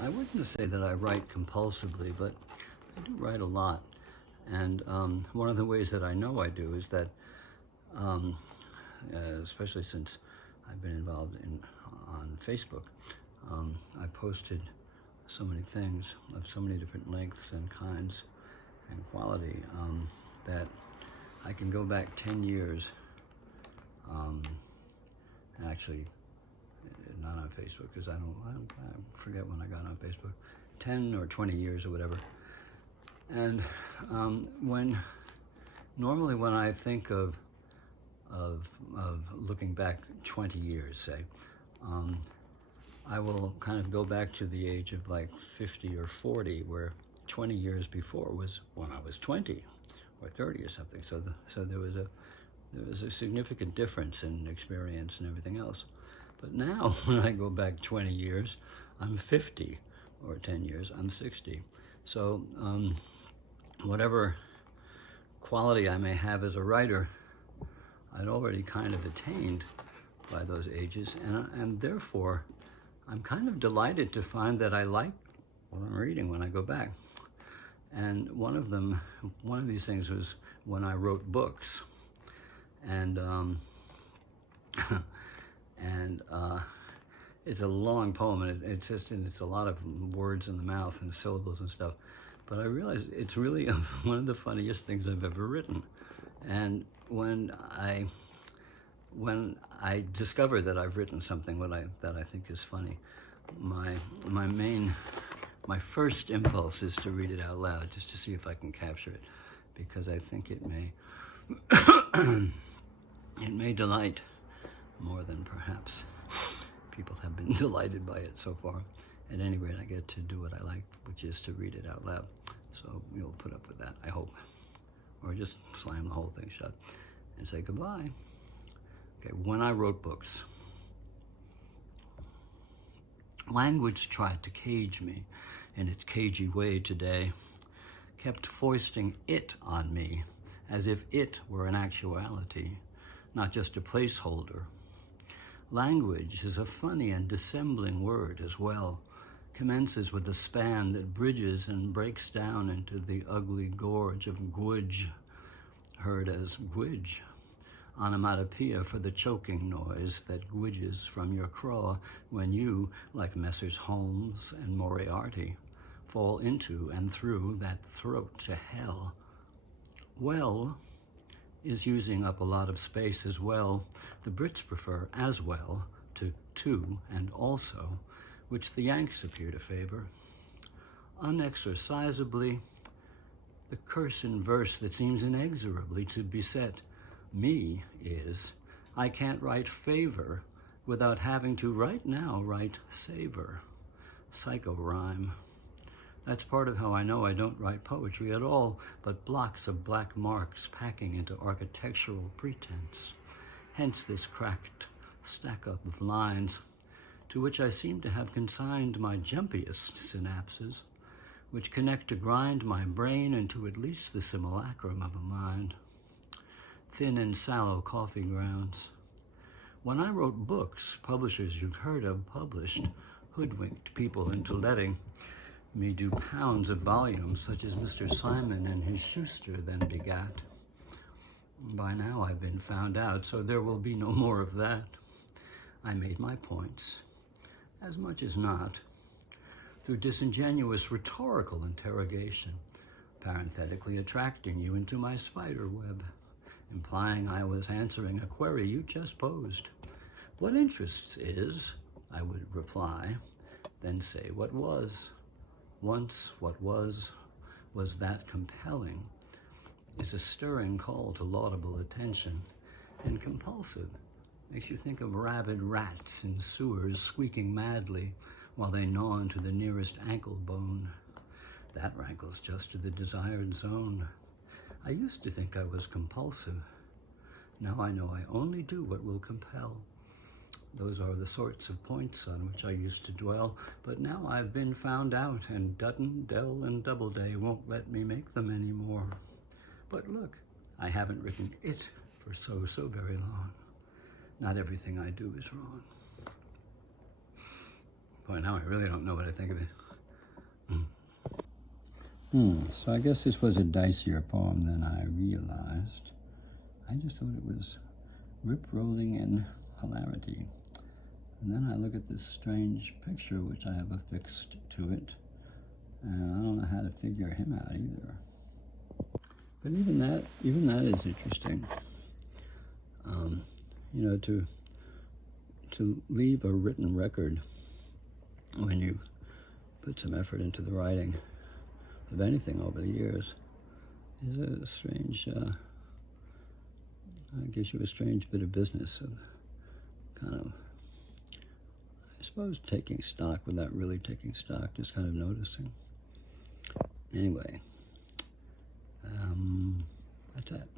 I wouldn't say that I write compulsively, but I do write a lot. And one of the ways that I know I do is that, especially since I've been involved on Facebook, I posted so many things of so many different lengths and kinds and quality that I can go back 10 years, actually not on Facebook because I forget when I got on Facebook, 10 or 20 years or whatever. And normally when I think of looking back 20 years, say, I will kind of go back to the age of like 50 or 40, where 20 years before was when I was 20 or 30 or something. So there was a significant difference in experience and everything else. But now, when I go back 20 years, I'm 50, or 10 years, I'm 60. So whatever quality I may have as a writer, I'd already kind of attained by those ages, and therefore, I'm kind of delighted to find that I like what I'm reading when I go back. And one of these things was when I wrote books, and it's a long poem, and it's a lot of words in the mouth and syllables and stuff. But I realized it's really one of the funniest things I've ever written. And when I discover that I've written something that I think is funny, my first impulse is to read it out loud, just to see if I can capture it, because I think it may delight more than perhaps people have been delighted by it so far. At any rate, I get to do what I like, which is to read it out loud. So you'll put up with that, I hope. Or just slam the whole thing shut and say goodbye. Okay, when I wrote books, language tried to cage me in its cagey way today, kept foisting it on me as if it were an actuality, not just a placeholder. Language is a funny and dissembling word as well, commences with a span that bridges and breaks down into the ugly gorge of gwudge, heard as gwidge, onomatopoeia for the choking noise that gwidges from your craw when you, like Messrs. Holmes and Moriarty, fall into and through that throat to hell. Well is using up a lot of space as well. The Brits prefer as well to and also, which the Yanks appear to favor. Unexorcisably, the curse in verse that seems inexorably to beset me is, I can't write favor without having to right now write savor, psycho-rhyme. That's part of how I know I don't write poetry at all, but blocks of black marks packing into architectural pretense. Hence this cracked stack-up of lines, to which I seem to have consigned my jumpiest synapses, which connect to grind my brain into at least the simulacrum of a mind. Thin and sallow coffee grounds. When I wrote books, publishers you've heard of published, hoodwinked people into letting me do pounds of volumes, such as Mr. Simon and his Schuster then begat. By now I've been found out, so there will be no more of that. I made my points, as much as not, through disingenuous rhetorical interrogation, parenthetically attracting you into my spider web, implying I was answering a query you just posed. What interests is, I would reply, then say what was. Once what was that compelling, is a stirring call to laudable attention, and compulsive. Makes you think of rabid rats in sewers squeaking madly while they gnaw into the nearest ankle bone. That rankles just to the desired zone. I used to think I was compulsive. Now I know I only do what will compel. Those are the sorts of points on which I used to dwell, but now I've been found out, and Dutton, Dell, and Doubleday won't let me make them anymore. But look, I haven't written it for so very long. Not everything I do is wrong. Boy, now I really don't know what I think of it. So I guess this was a dicier poem than I realized. I just thought it was rip-rolling in hilarity. And then I look at this strange picture which I have affixed to it, and I don't know how to figure him out either. But even that is interesting. You know, to leave a written record when you put some effort into the writing of anything over the years is a strange, gives you a strange bit of business of kind of, I suppose, taking stock without really taking stock, just kind of noticing. Anyway, that's that.